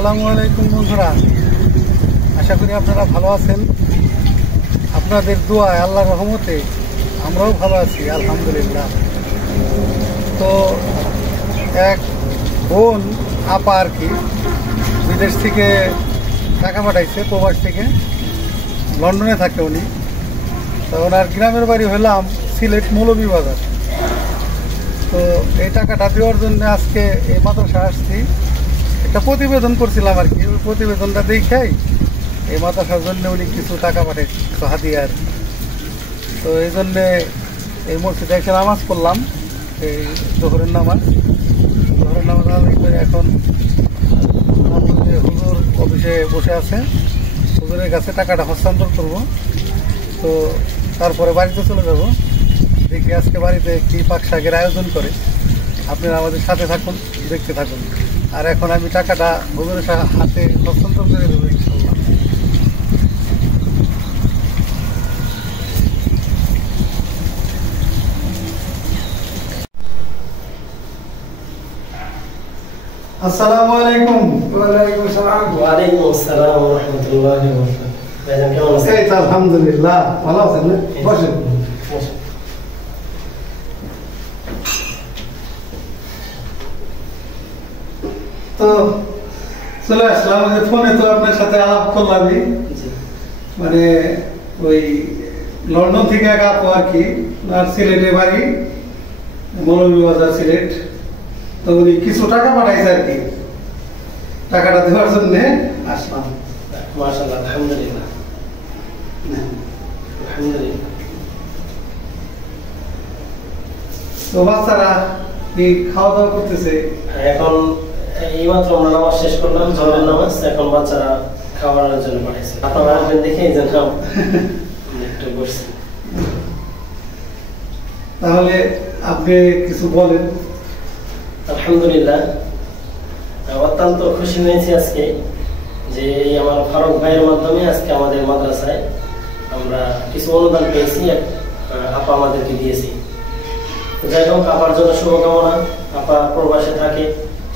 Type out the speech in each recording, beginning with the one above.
আসসালামু আলাইকুম বন্ধুরা, আশা করি আপনারা ভালো আছেন। আপনাদের দোয়ায় আল্লাহর রহমতে আমরাও ভালো আছি, আলহামদুলিল্লাহ। তো এক বোন আপা আর কি বিদেশ থেকে টাকা পাঠাইছে, প্রবাস থেকে, লন্ডনে থাকে উনি। তো ওনার গ্রামের বাড়ি হলাম সিলেট মৌলভীবাজার। তো এই টাকাটা দেওয়ার জন্য আজকে এই মাদ্রাসা আসছি। একটা প্রতিবেদন করছিলাম আর কি, ওই প্রতিবেদনটা দেখেই এই মাদ্রাসার জন্য উনি কিছু টাকা পাঠাইছে, কিছু হাতিয়ার। তো এই জন্যে এই মসজিদে একটা নামাজ পড়লাম, এই জোহরের নামাজ আদায় করে এখন হুজুর অফিসে বসে আছে, হুজুরের কাছে টাকাটা হস্তান্তর করব। তো তারপরে বাড়িতে চলে যাব। দেখি আজকে বাড়িতে কি পাক শাকের আয়োজন করে। আপনারা আমাদের সাথে থাকুন, দেখতে থাকুন। আর এখন আমি টাকাটা হুজুরের হাতে হস্তান্তর করে দেবো ইনশাল্লাহ। আসসালামু আলাইকুম। ওয়ালাইকুম আসসালাম। ওয়ালাইকুম আসসালাম ওয়া রাহমাতুল্লাহি ওয়া বারাকাতুহু। ভাইজান কেমন আছেন? এই তো আলহামদুলিল্লাহ, ভালো আছেন না? বসেন। তো চলে আসলাম ফোনে, তো আপনার সাথে আলাপ করলামই। মানে ওই লন্ডন থেকে এক আপু আর কি, আর সিলেটে বাড়ি, মৌলভীবাজার সিলেট। তো উনি কিছু টাকা পাঠাইছে আর কি, টাকাটা দেওয়ার জন্য আসলাম। মাশাআল্লাহ, আলহামদুলিল্লাহ। আলহামদুলিল্লাহ। তো বাচ্চারা কি খাওয়া দাওয়া করতেছে? এখন এইমাত্র আমরা নামাজ শেষ করলাম, জোহরের নামাজ। এখন বাচ্চারা খাওয়ার জন্য পাঠাইছে। আপনারা আসবেন দেখে এই জন্য একটু বসছি। তাহলে আপনি কিছু বলেন। আলহামদুলিল্লাহ, অত্যন্ত খুশি হয়েছি আজকে যে আমার ফারুক ভাইয়ের মাধ্যমে আজকে আমাদের মাদ্রাসায় আমরা কিছু অনুদান পেয়েছি, আপা আমাদেরকে দিয়েছি। যাই হোক, আপার জন্য শুভকামনা। আপা প্রবাসে থাকে,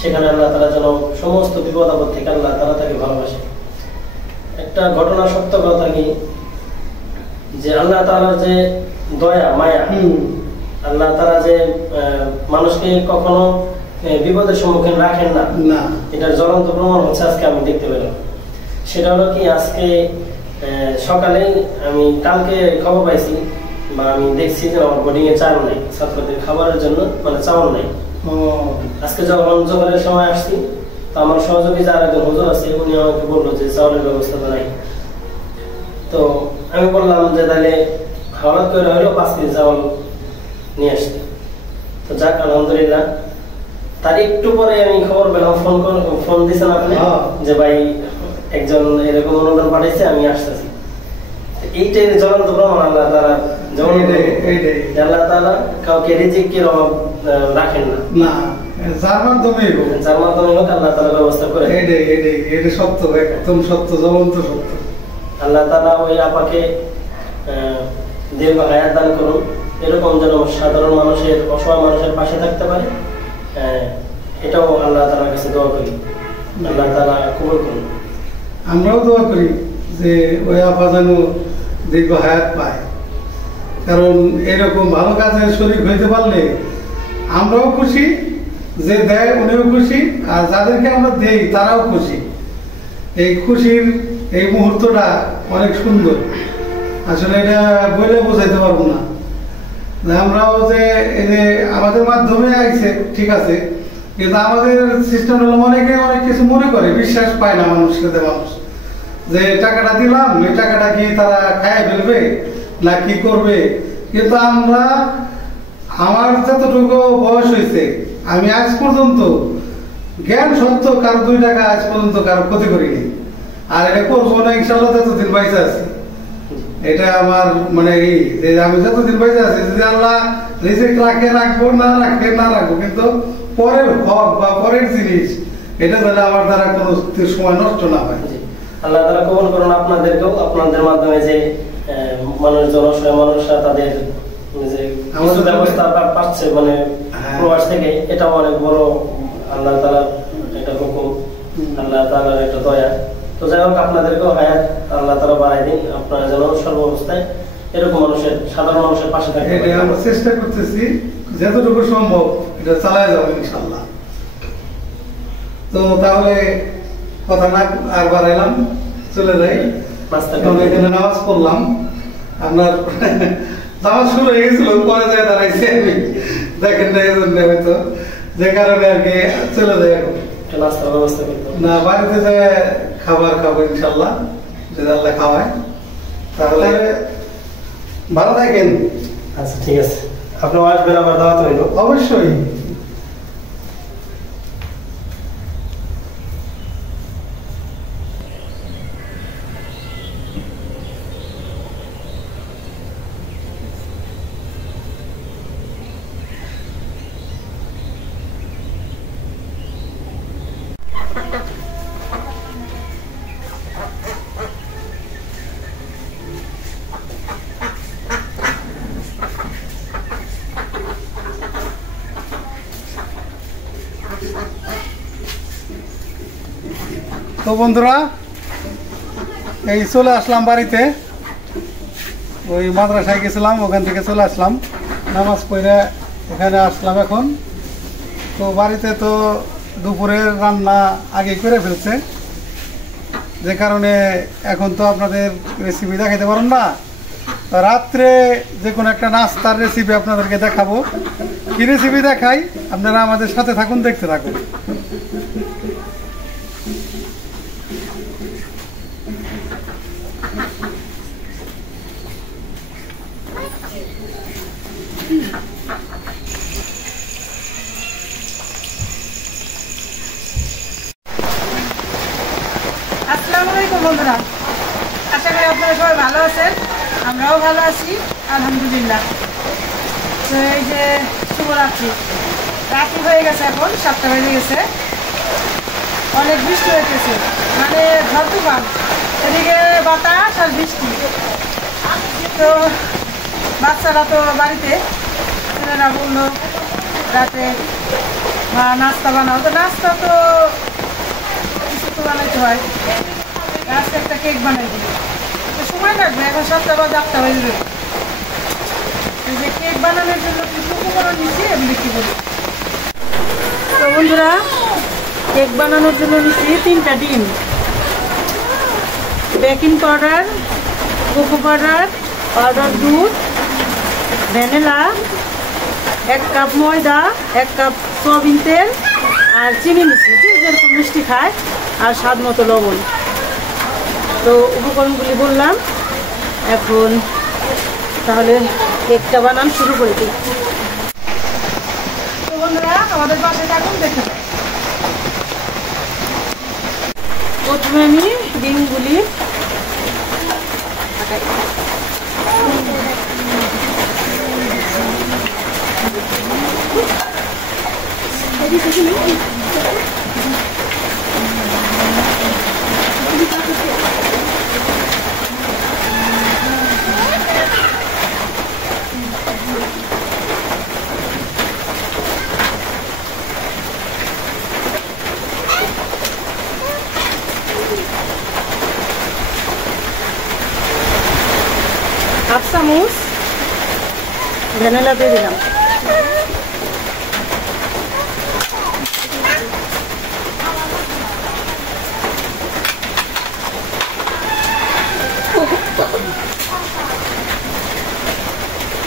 সেখানে আল্লাহ তাআলা যেন সমস্ত বিপদ আপদ থেকে আল্লাহ তাআলা তাকে ভালোবাসে। একটা ঘটনা, সত্য কথা কি, যে আল্লাহ তাআলার যে দয়া মায়া, আল্লাহ তাআলা যে মানুষকে কখনো বিপদের সম্মুখীন রাখেন না, এটার জ্বলন্ত প্রমাণ হচ্ছে আজকে আমি দেখতে পেলাম। সেটা হলো কি, আজকে সকালে আমি কালকে খবর পাইছি বা আমি দেখছি যে আমার বোর্ডিং এ চাল নাই, ছাত্রদের খাবারের জন্য মানে চাউল নাই। আজকে যখন জোহরের সময় আসছি, তো আমার সহযোগী যার একজন হুজুর আছে, উনি আমাকে বললো যে চাউলের ব্যবস্থা তো নাই। তো আমি বললাম যে তাহলে হঠাৎ করে হলেও 5 কেজি চাউল নিয়ে আসতে। তো যাক, আলহামদুলিল্লাহ। তার একটু পরে আমি খবর পেলাম, ফোন দিয়েছেন আপনি যে ভাই একজন এরকম অনুদান পাঠাইছে, আমি আসতেছি। এইটাই জ্বলন্ত প্রমাণ আল্লাহ তাআলা, আল্লাহ তাআলা কাউকে রিজিকের অভাব রাখেন না, যার মাধ্যমে হোক আল্লাহ তাআলা ব্যবস্থা করে। এটা সত্য, একদম সত্য, জ্বলন্ত সত্য। আল্লাহ তাআলা ওই আপাকে দীর্ঘ হায়াত দান করুন, এরকম যেন সাধারণ মানুষের, অসহায় মানুষের পাশে থাকতে পারে। এটাও আল্লাহ তাআলার কাছে দোয়া করি, আল্লাহ তাআলা কবুল করুন। আমরাও দোয়া করি যে ওই আপা যেন দীর্ঘ হায়াত পায়, কারণ এরকম ভালো কাজে শরীক হইতে পারলে আমরাও খুশি, যে দেয় উনিও খুশি, আর যাদেরকে আমরা দেই তারাও খুশি। এই খুশির এই মুহূর্তটা অনেক সুন্দর, আসলে এটা বলে বোঝাইতে পারবো না। আমরাও যে এই যে আমাদের মাধ্যমে আইছে ঠিক আছে, কিন্তু আমাদের সিস্টেম হলো অনেকে অনেক কিছু মনে করে, বিশ্বাস পায় না মানুষকে, মানুষ যে টাকাটা দিলাম, এই টাকাটা কি তারা খায় ফেলবে না কি করবে। কিন্তু আমরা, আমার যতটুকু বয়স হয়েছে, আমি আজ পর্যন্ত জ্ঞান সত্য কারো 2 টাকা আজ পর্যন্ত কারো ক্ষতি করিনি, আর এটা করবো না ইনশাল্লাহ যতদিন বাইসে আছি। এটা আমার মানে এই যে আমি যতদিন বাইসে আছি, যদি আল্লাহ রিজিক রাখে রাখবো, না রাখে না রাখবো, কিন্তু পরের হক বা পরের জিনিস এটা যেন আমার দ্বারা কোনো সময় নষ্ট না হয়। আল্লাহ তাআলা কবুল করুন আপনাদেরকেও, আপনাদের মাধ্যমে যে মানুষজন, অসহায় মানুষরা তাদের যে কিছু ব্যবস্থা পাচ্ছে মানে প্রবাস থেকে, এটাও অনেক বড় আল্লাহ তাআলার একটা হুকুম। আল্লাহ তাআলার একটা দয়া। তো যাই হোক, আপনাদেরকেও হায়াত আল্লাহ তাআলা বাড়াই দিন, আপনারা যেন সর্বাবস্থায় এরকম মানুষের, সাধারণ মানুষের পাশে থাকতে এটা আমরা চেষ্টা করতেছি যতটুকু সম্ভব এটা চালায় যাবো ইনশাল্লাহ। তো তাহলে কথা না আর বাড়াইলাম, চলে যাই। এখানে নামাজ পড়লাম, আপনার নামাজ শুরু হয়ে গেছিল, পরে যায় দাঁড়াইছি আমি, দেখেন না এই জন্য হয়তো, যে কারণে আর কি চলে যায়। এখন নাস্তার ব্যবস্থা করতে না, বাড়িতে যায় খাবার খাবো ইনশাল্লাহ, যদি আল্লাহ খাওয়ায়। তাহলে ভালো থাকেন। আচ্ছা ঠিক আছে, আপনার আসবেন, আবার দাওয়াত রইল। অবশ্যই। তো বন্ধুরা, এই চলে আসলাম বাড়িতে, ওই মাদ্রাসায় গেছিলাম, ওখান থেকে চলে আসলাম, নামাজ পড়ে এখানে আসলাম এখন। তো বাড়িতে তো দুপুরের রান্না আগে করে ফেলছে, যে কারণে এখন তো আপনাদের রেসিপি দেখাতে পারেন না। রাত্রে যে কোনো একটা নাস্তার রেসিপি আপনাদেরকে দেখাবো। কি রেসিপি দেখাই, আপনারা আমাদের সাথে থাকুন, দেখতে থাকুন। আসসালামু আলাইকুম বন্ধুরা, আশা করি আপনারা সবাই ভালো আছেন, আমরাও ভালো আছি আলহামদুলিল্লাহ। তো এই যে শুভরাত্রি, রাত্রি হয়ে গেছে, এখন 7টা বেজে গেছে, অনেক বৃষ্টি হইতেছে, মানে ঝড় তুফান, এদিকে বাতাস আর বৃষ্টি। তো বাচ্চারা তো বাড়িতে, ছেলেরা বললো রাতে নাস্তা বানাও, তো নাস্তা তো কিছু তো বানাইতে হয়, আজকে একটা কেক বানাই দিই, তো সময় লাগবে, এখন 7টা বা 8টা বেজে দেবে। এই যে কেক বানানোর জন্য কিছু উপকরণ নিচ্ছি, আমি দেখি বলি। তো বন্ধুরা, কেক বানানোর জন্য নিচ্ছি 3টা ডিম, baking powder, cocoa powder, powder দুধ, ভ্যানিলা, 1 কাপ ময়দা, 1 কাপ সয়াবিন তেল আর চিনি নিচ্ছি, যেরকম মিষ্টি খায়, আর স্বাদ মতো লবণ। তো উপকরণগুলি বললাম, এখন তাহলে কেকটা বানান শুরু করে দিই। তো বন্ধুরা, আমাদের পাশে থাকুন, দেখতে পাই। প্রথমে আমি ডিমগুলি হাফ চামচ ভ্যানিলা দিয়ে দিলাম,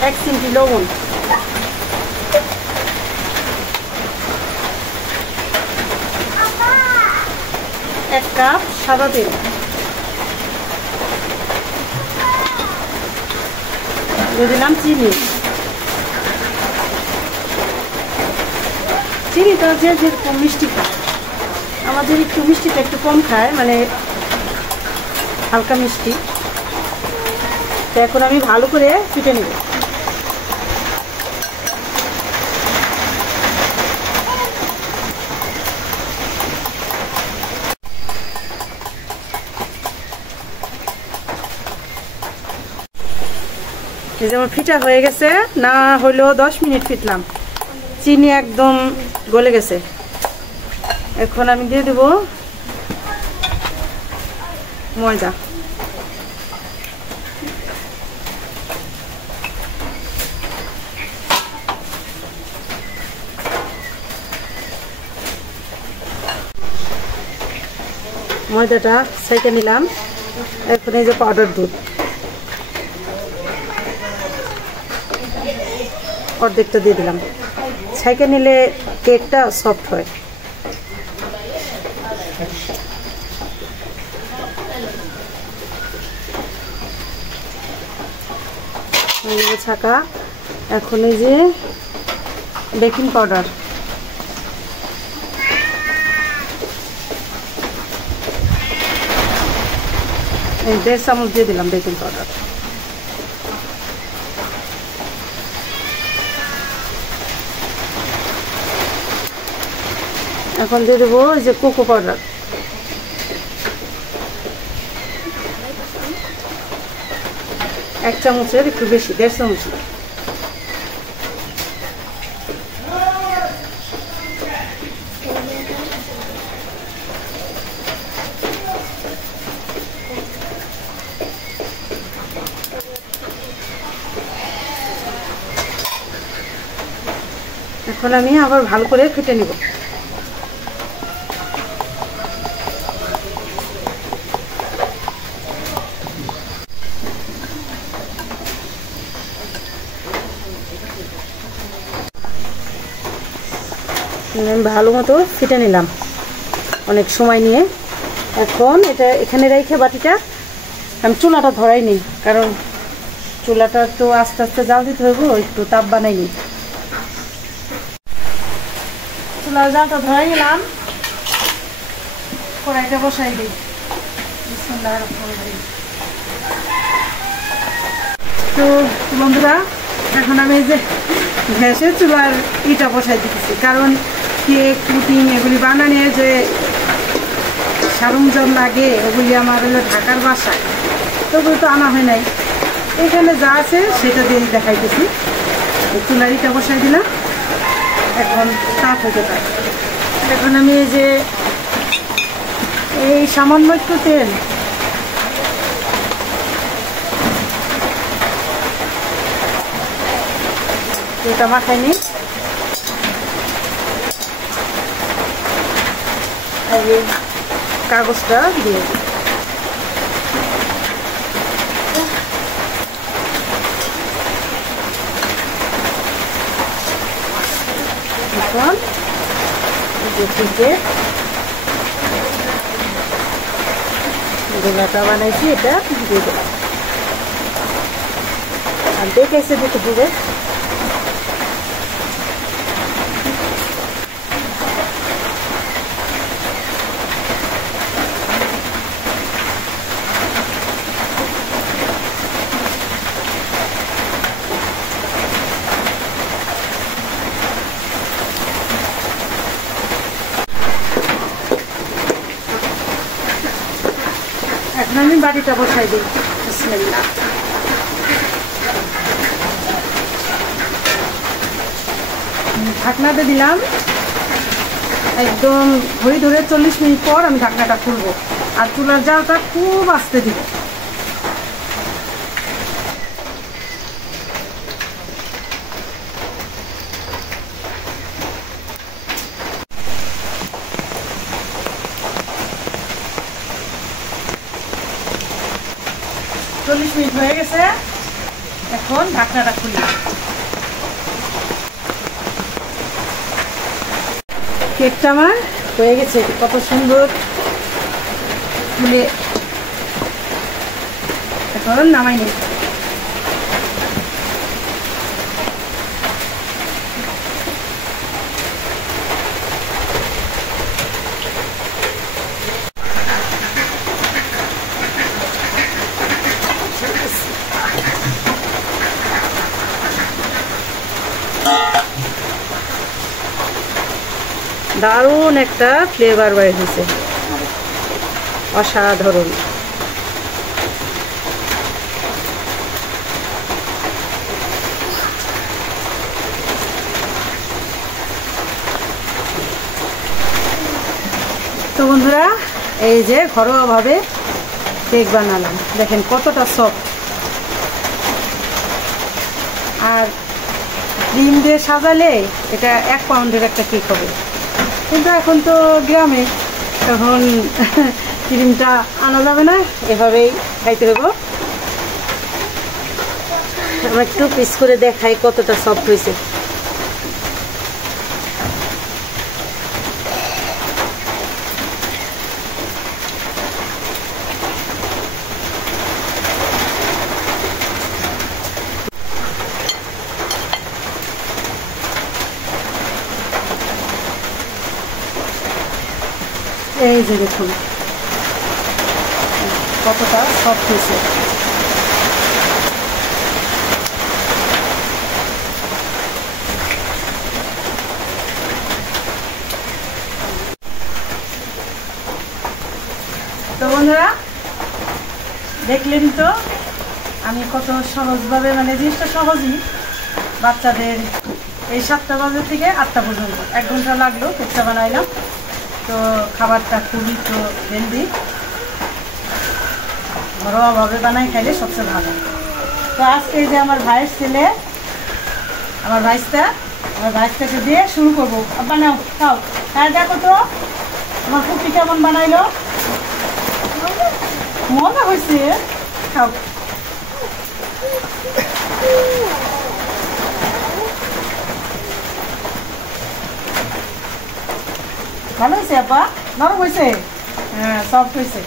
এক চিমটি লবণ, 1 কাপ সাদা তেল, দিয়ে দিলাম চিনি। চিনিটা যে যেরকম মিষ্টি খায়, আমাদের একটু মিষ্টিটা একটু কম খায়, মানে হালকা মিষ্টি। তো এখন আমি ভালো করে ফেটে নেব। যেমন ফিটা হয়ে গেছে, না হলেও 10 মিনিট ফিটলাম, চিনি একদম গলে গেছে। এখন আমি দিয়ে দেব ময়দা। ময়দাটা সেঁকে নিলাম। এখন এই যে পাউডার দুধ অর্ধেকটা দিয়ে দিলাম। সেঁকে নিলে কেকটা সফট হয়। ছাকা। এখন এই যে বেকিং পাউডার, এই 1.5 চামচ দিয়ে দিলাম বেকিং পাউডার। এখন দিয়ে দেবো এই যে কোকো পাউডার, 1 চামচের একটু বেশি, 1.5 চামচ। এখন আমি আবার ভালো করে ফেটে নিব। আমি ভালো মতো ফেটে নিলাম অনেক সময় নিয়ে। এখন এটা এখানে রেখে বাটিটা আমি চুলাটা ধরাই নিই, কারণ চুলাটা তো আস্তে আস্তে জাল দিতে হইব, একটু তাপ বানাই নিই। চুলার জালটা ধরাই নিলাম, কড়াইটা বসাই দিই। তো বন্ধুরা, এখন আমি এই যে গ্যাসের চুলার ইটা বসাই দিতেছি, কারণ কেক পুডিং এগুলি বানানোর যে সরঞ্জাম লাগে ওগুলি আমার হলো ঢাকার বাসায়, তো ওগুলো তো আনা হয় নাই। এখানে যা আছে সেটা দিয়ে দেখাইতেছি। চুলার ইটা বসাই দিলাম, এখন তাপ হতে পারে। এখন আমি এই যে এই সামান্য একটু তেল এটা মাখাই নিই। কাগজটা দিয়ে দিই। এখন দেখি গোলাটা বানাইছি, এটা দিয়ে দিলাম। আর দেখেছে দিতে হবে। এখন আমি বাটিটা বসাই দিই। বিসমিল্লাহ। ঢাকনাটা দিলাম, একদম ঘড়ি ধরে 40 মিনিট পর আমি ঢাকনাটা খুলবো। আর চুলার জালটা খুব আস্তে দিব। মিনিট হয়ে গেছে, এখন ঢাকনাটা খুলি। কেকটা আমার হয়ে গেছে, কত সুন্দর ফুলে। এখন নামাই নিই। দারুণ একটা ফ্লেভার বের হয়েছে, অসাধারণ। তো বন্ধুরা, এই যে ঘরোয়াভাবে কেক বানালাম, দেখেন কতটা সফট। আর ক্রিম দিয়ে সাজালে এটা 1 পাউন্ডের একটা কেক হবে, কিন্তু এখন তো গ্রামে, তখন ক্রিমটা আনা যাবে না, এভাবেই খাইতে হবে। আমরা একটু পিস করে দেখাই কতটা সফট হয়েছে। এই যে দেখুন কতটা সফট হয়েছে। তো বন্ধুরা দেখলেন তো আমি কত সহজভাবে, মানে জিনিসটা সহজই, বাচ্চাদের এই 7টা বাজে থেকে 8টা পর্যন্ত 1 ঘন্টা লাগলো কেকটা বানাইলাম। তো খাবারটা খুবই তো হেলদি, ঘরোয়াভাবে বানাই খাইলে সবচেয়ে ভালো। তো আজকে এই যে আমার ভাইয়ের ছেলে, আমার ভাইসটাকে দিয়ে শুরু করবো। বানাও, খাও। হ্যাঁ দেখো তো আমার কুকি কেমন বানাইলো, মজা হয়েছে, খাও। ভালো হয়েছে আপা, নরম হয়েছে, হ্যাঁ সফট হয়েছে।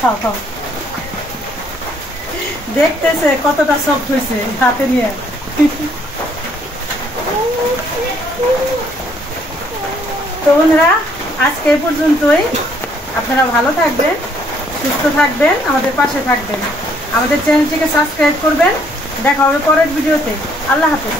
খাও খাও। দেখতেছে কতটা সফট হয়েছে হাতে নিয়ে। তো বন্ধুরা আজকে এই পর্যন্তই। আপনারা ভালো থাকবেন, সুস্থ থাকবেন, আমাদের পাশে থাকবেন, আমাদের চ্যানেলটিকে সাবস্ক্রাইব করবেন। দেখা হবে পরের ভিডিওতে। আল্লাহ হাফেজ।